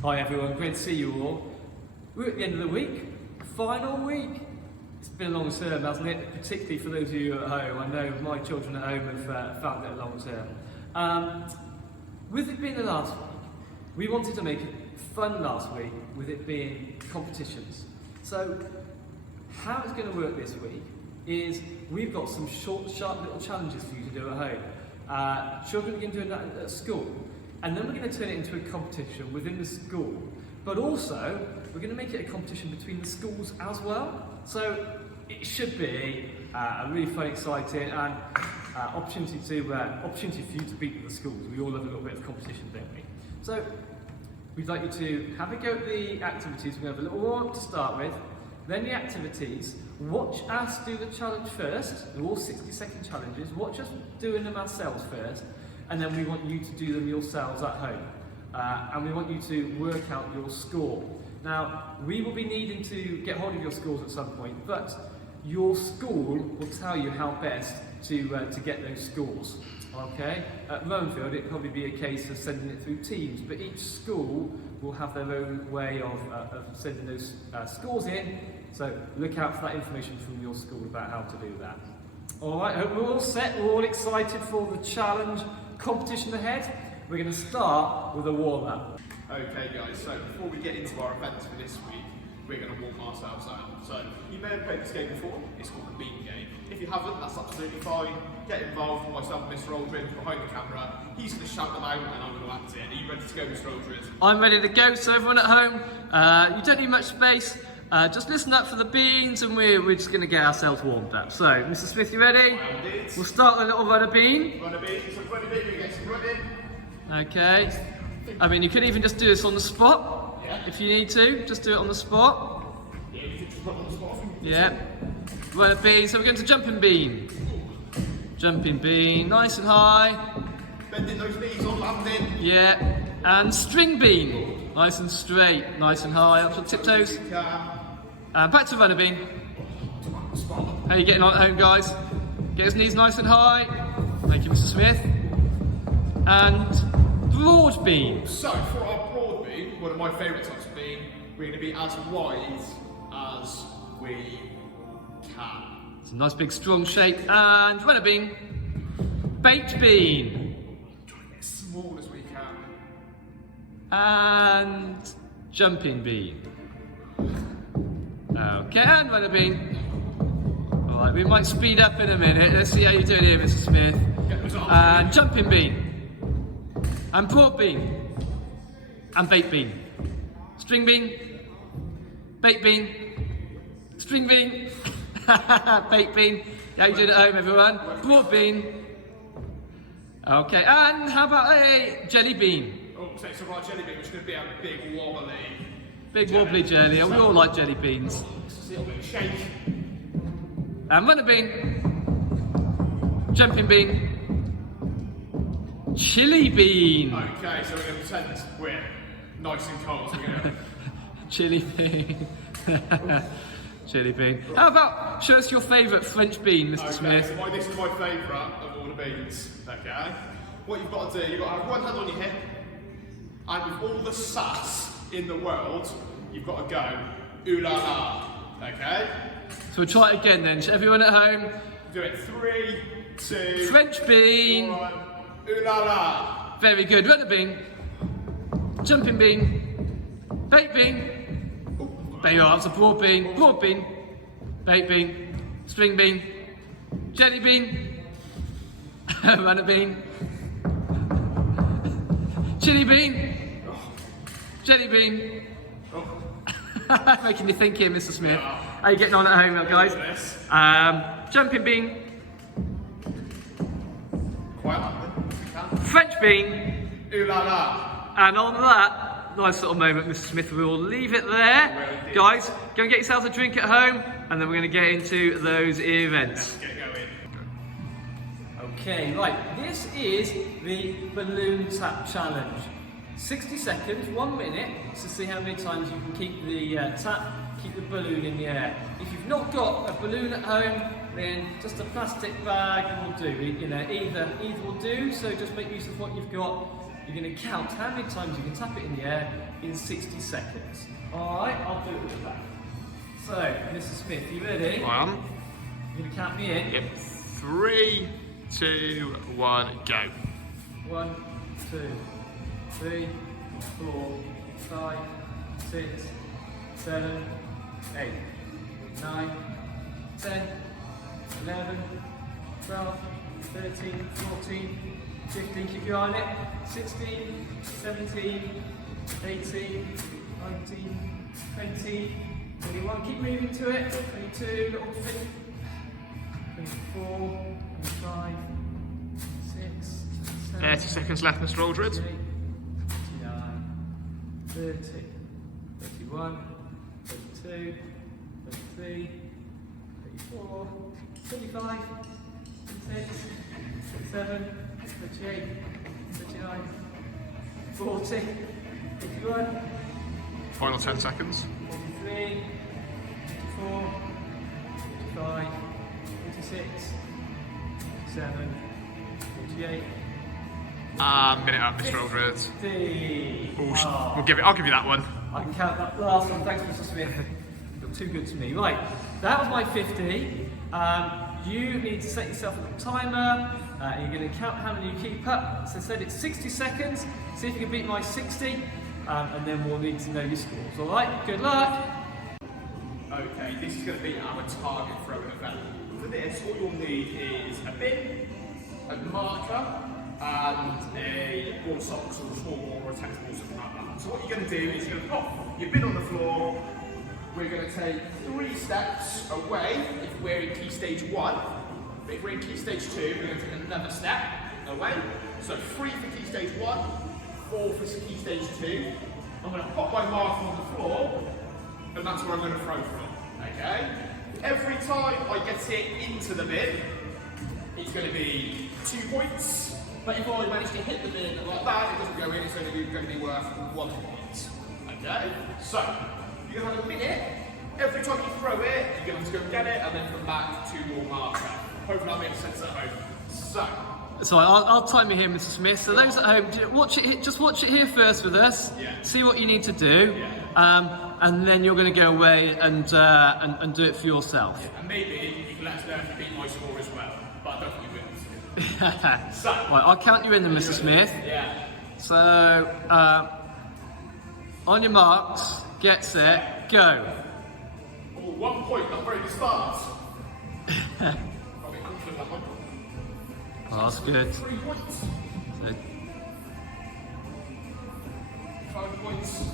Hi everyone, great to see you all. We're at the end of the week, final week. It's been a long term, hasn't it? Particularly for those of you at home. I know my children at home have found it a long term. With it being the last week, we wanted to make it fun last week with it being competitions. So how it's going to work this week is we've got some short, sharp little challenges for you to do at home. Children are going to do that at school. And then we're going to turn it into a competition within the school, but also we're going to make it a competition between the schools as well. So it should be a really fun, exciting, and opportunity for you to beat the schools. We all love a little bit of competition, don't we? So we'd like you to have a go at the activities. We're going to have a little warm-up to start with, then the activities. Watch us do the challenge first. They're all 60-second challenges. Watch us doing them ourselves first. And then we want you to do them yourselves at home. And we want you to work out your score. Now, we will be needing to get hold of your scores at some point, but your school will tell you how best to get those scores. Okay? At Rowanfield, it'll probably be a case of sending it through teams, but each school will have their own way of sending those scores in. So look out for that information from your school about how to do that. Alright, hope we're all set, we're all excited for the challenge competition ahead. We're going to start with a warm-up. Okay guys, so before we get into our events for this week, we're going to warm ourselves out. So, you may have played this game before, it's called the Bean Game. If you haven't, that's absolutely fine. Get involved, myself and Mr. Aldridge behind the camera. He's going to shout them out and I'm going to act it. Are you ready to go, Mr. Aldridge? I'm ready to go, so everyone at home, you don't need much space. Just listen up for the beans and we're just going to get ourselves warmed up. So, Mr. Smith, you ready? We'll start with a little runner bean. Runner bean, so runner bean, we get some running. Okay. I mean, you could even just do this on the spot, if you need to. Just do it on the spot. Yeah, you can just run on the spot. Yeah. Runner bean, so we're going to jumping bean. Jumping bean, nice and high. Bending those knees on landing. Yeah. And string bean, nice and straight, nice and high, up to the tiptoes. And back to runner bean. How are you getting on at home, guys? Get his knees nice and high. Thank you, Mr. Smith. And broad bean. So, for our broad bean, one of my favourite types of bean, we're going to be as wide as we can. It's a nice big strong shape. And runner bean. Baked bean. Try to get as small as we can. And jumping bean. Okay, and runner bean. Alright, we might speed up in a minute. Let's see how you're doing here, Mr. Smith. And jumping bean. And broad bean. And baked bean. String bean. Baked bean. String bean. Baked bean. How you doing at home, everyone? Broad bean. Okay, and how about a jelly bean? Oh, so it's a right jelly bean, which is going to be a big wobbly. Big wobbly jelly. We all like jelly beans. Just a little bit of shake. And runner bean. Jumping bean. Chili bean. Okay, so we're going to pretend we're nice and cold. So we're going to... Chili bean. Chili bean. How about show us your favourite French bean, Mr. Smith? So this is my favourite of all the beans. Okay. What you've got to do, you've got to have one hand on your hip, and with all the sass in the world, you've got to go ooh la la. Okay. So we'll try it again then. Everyone at home. Do it 3, 2, French bean. 1. Ooh la la. Very good. Runner bean. Jumping bean. Baked bean. There you are. That's a broad bean. Broad bean. Baked bean. String bean. Jelly bean. Runner bean. Chili bean. Jelly bean. Making me think here, Mr. Smith. How are you getting on at home, guys? Jumping bean. Quite like French bean. ooh la la. And on that nice little moment, Mr. Smith, we will leave it there. Guys, go and get yourselves a drink at home, and then we're going to get into those events. Let's get going. Okay, right, this is the balloon tap challenge. 60 seconds, 1 minute, to see how many times you can keep the keep the balloon in the air. If you've not got a balloon at home, then just a plastic bag will do. You know, either will do. So just make use of what you've got. you're going to count how many times you can tap it in the air in 60 seconds. Alright, I'll do it with the back. So, Mr. Smith, you ready? I am. You're going to count me in? Yep. 3, 2, 1, go. 1, 2, 3, 4, 5, 6, 7, 8, 9, 10, 11, 12, 13, 14, 15, keep your eye on it, 16, 17, 18, 19, 20, 21, keep moving to it, 22, little bit, 24, 25, 26, 27, 30 seconds left, Mr. Aldred. 28, 29, 30, 31, 32, 33, 34, 35, 36, 37, 38, 39, 40, 51, Final 10 seconds. 43, 44, 45, 46, 47, 48, Minute up, Mr. Aldred. 50. Ooh, Oh, I'll give you that one. I can count that last one. Thanks, Mr. Smith. Look too good to me. Right, that was my 50. You need to set yourself a timer. You're going to count how many you keep up. So said it's 60 seconds. See if you can beat my 60, and then we'll need to know your scores. All right. Good luck. Okay, this is going to be our target throwing event. For this, all you'll need is a bin, a marker, and a ball socks or a small ball or a tennis ball, something like that. So what you're going to do is you're going to pop your bin on the floor. We're going to take 3 steps away if we're in key stage 1. But if we're in key stage 2, we're going to take another step away. So 3 for key stage 1, 4 for key stage 2. I'm going to pop my marker on the floor, and that's where I'm going to throw from. Okay? Every time I get it into the bin, it's going to be 2 points. But if I manage to hit the bin like that, it doesn't go in, it's only going to be worth 1 point. Okay? So, you're going to have a minute. Every time you throw it, you're going to have to go get it and then come back to your marker. Hopefully that makes sense at home. So I'll time you here, Mr. Smith. So those at home, just watch it here first with us. Yeah. See what you need to do, and then you're going to go away and do it for yourself. Yeah, and maybe you can let us know if you beat my score as well. But I don't think you will. So, Right, I'll count you in then, Mr. Smith. yeah. So, on your marks, get set, go. Oh, 1 point, that's very good start. I'll be confident that one. Oh, that's good. 3 points. So, 5 points.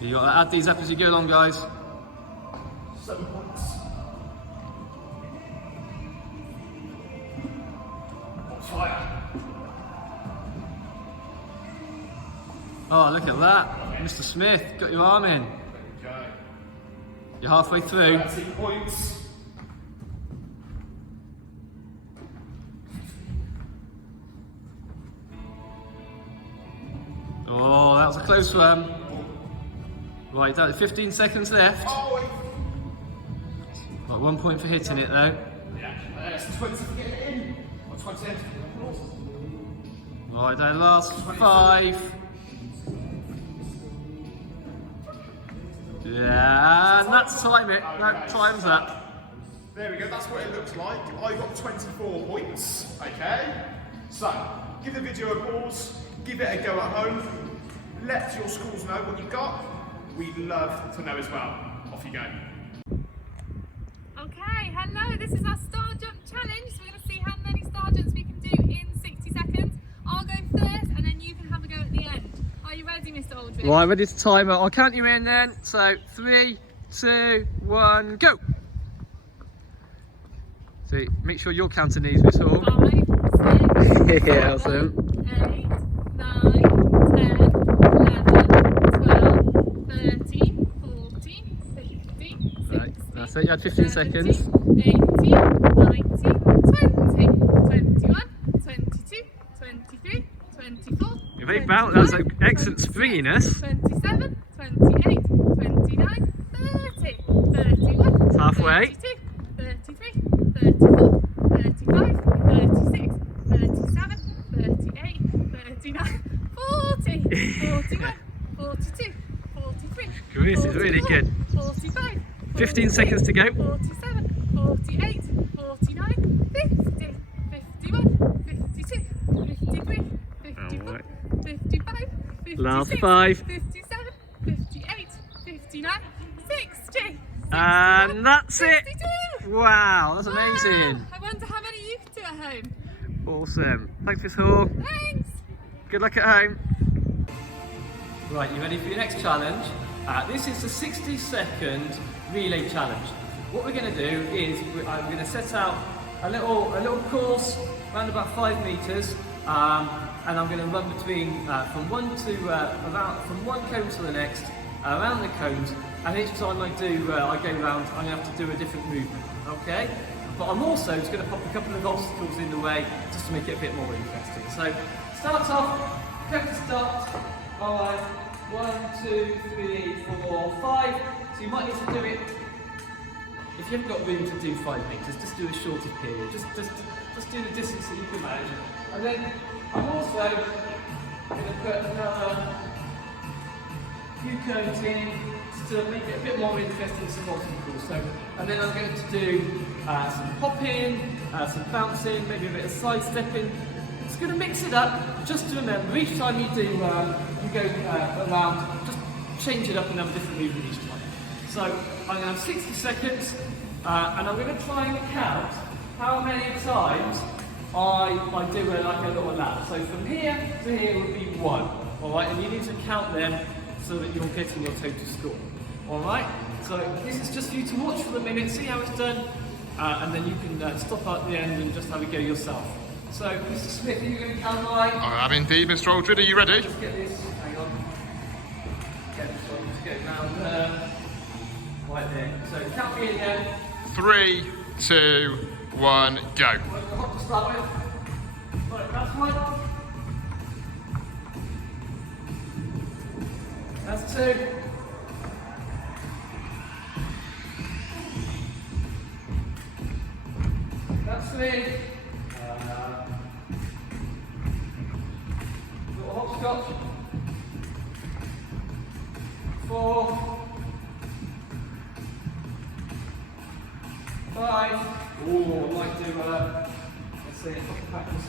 you got to add these up as you go along, guys. 7 points. On fire. Oh, look at that. Mr. Smith, got your arm in. Okay. You're halfway through. 13 points. Oh, that was a close one. Right, 15 seconds left. Oh, Right, 1 point for hitting it though. yeah. That's 20 for getting it in. Or 20. Right, the last 5. Yeah, and that's time it. No, time's up. There we go, that's what it looks like. I got 24 points, okay? So, give the video a pause, give it a go at home, let your schools know what you've got. We'd love to know as well. Off you go. Okay, hello, this is our star jump challenge. So we're going to see how many star jumps we can do in 60 seconds. I'll go first and then you can have a go at the end. Are you ready, Mr. Aldridge? Right, ready to timer. I'll count you in then. So 3, 2, 1, go. So make sure you're counting these, Miss Hall. 5, 6, Yeah, 7, awesome. 8, 9, 10, 11, 12, 13, 14, 15, 16, Right, that's it. You had 15 seconds. 18, 19, 20, 21, 22, 23, 24. You're very balanced. That was an excellent springiness. 27, 28, 29, 30, 31, It's halfway. 32, 33, 34, 35, 36, 37, 38, 39, 40. 42, 43. This is really good. 45. 15 seconds to go. 47, 48, 49, 50, 51, 52, 53, 54, Alright. 55, 56, Last 5. 57, 58, 59, 60. And that's it. 62. Wow, that's amazing. Wow. I wonder how many you can do at home. Awesome. Thanks, Miss Hall. Thanks. Good luck at home. Right, you ready for your next challenge? This is the 60-second relay challenge. What we're going to do is I'm going to set out a little course around about 5 meters, and I'm going to run between from one cone to the next, around the cones, and each time I go around, I'm going to have to do a different movement. Okay? But I'm also just going to pop a couple of obstacles in the way just to make it a bit more interesting. So start off, go to start. Alright, 1, 2, 3, 4, 5. So you might need to do it, if you haven't got room to do 5 meters, just do a shorter period. Just do the distance that you can manage. And then I'm also going to put another few cones in to make it a bit more interesting, some obstacles. So, and then I'm going to do some hopping, some bouncing, maybe a bit of side stepping. Just going to mix it up, just to remember, each time you do, you go around, just change it up and have a different movement each time. So I'm going to have 60 seconds, and I'm going to try and count how many times I do like a little lap. So from here to here would be 1, all right? And you need to count them so that you're getting your total score, all right? So this is just for you to watch for a minute, see how it's done, and then you can stop at the end and just have a go yourself. So, Mr. Smith, are you going to count mine? I am indeed, Mr. Aldred. Are you ready? Just get this, hang on. Get this one, just get round there. Right there. So, count me again. 3, 2, 1, go. Hop to start with. Right, that's one. That's 2. That's 3. Little hopscotch. 4. 5. Ooh, I might do, let's see, practice.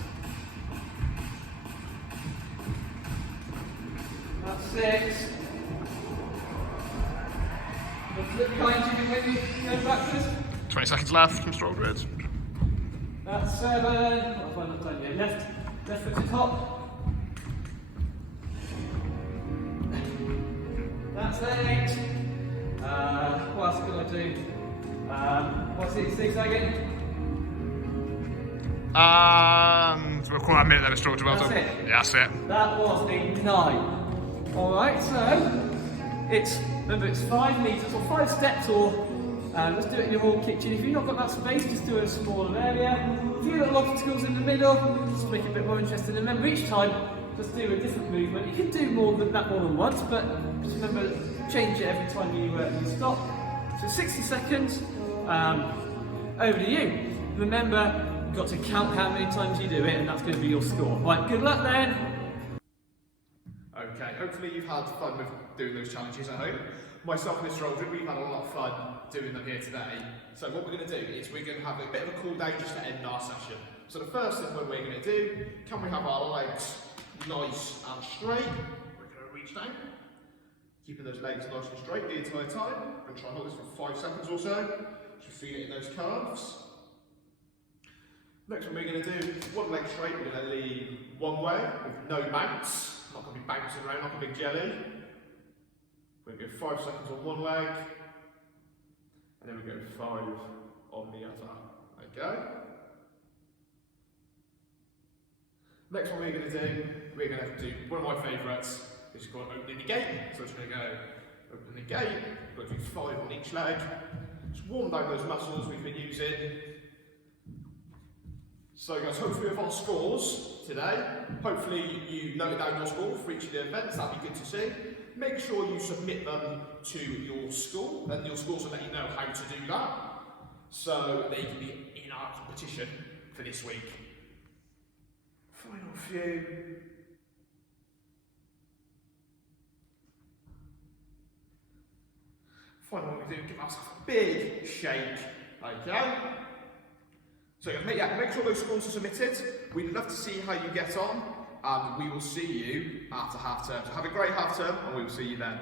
That's 6. The flip kind, you can maybe go backwards. 20 seconds left, Mr. Aldred. That's 7. What have I not done yet? Left foot to top. That's 8. What else can I do? What's it, zigzagging? And we're quite a minute there, Mr. Aldred. Well That's done. it. Yeah, that's it. That was a 9. Alright, so remember it's 5 meters or 5 steps, or let's do it in your own kitchen. If you've not got that space, just do it in a smaller area. A few little obstacles in the middle, just to make it a bit more interesting. And remember, each time, just do a different movement. You can do more than once, but just remember, change it every time you stop. So 60 seconds, over to you. Remember, you've got to count how many times you do it, and that's going to be your score. Right, good luck then. Okay, hopefully you've had fun with doing those challenges at home. Myself and Mr. Aldred, we've had a lot of fun doing them here today. So what we're going to do is we're going to have a bit of a cool down just to end our session. So the first thing we're going to do, can we have our legs nice and straight? We're going to reach down, keeping those legs nice and straight the entire time. We're going to try and hold this for 5 seconds or so. Just feel it in those calves. Next one we're going to do, one leg straight, we're going to lean one way with no bounce. Not going to be bouncing around like a big jelly. We're going to go 5 seconds on one leg, and then we go 5 on the other. Okay? Next one we're going to do one of my favourites, which is called opening the gate. So it's going to go open the gate, we're going to do 5 on each leg. Just warm down those muscles we've been using. So guys, hopefully with our scores today, hopefully you noted down your score for each of the events, that'd be good to see. Make sure you submit them to your school, and your schools will let you know how to do that, so they can be in our competition for this week. Final few. to do, give ourselves a big shake. Okay? So make sure those scores are submitted. We'd love to see how you get on, and we will see you after half term. So have a great half term, and we will see you then.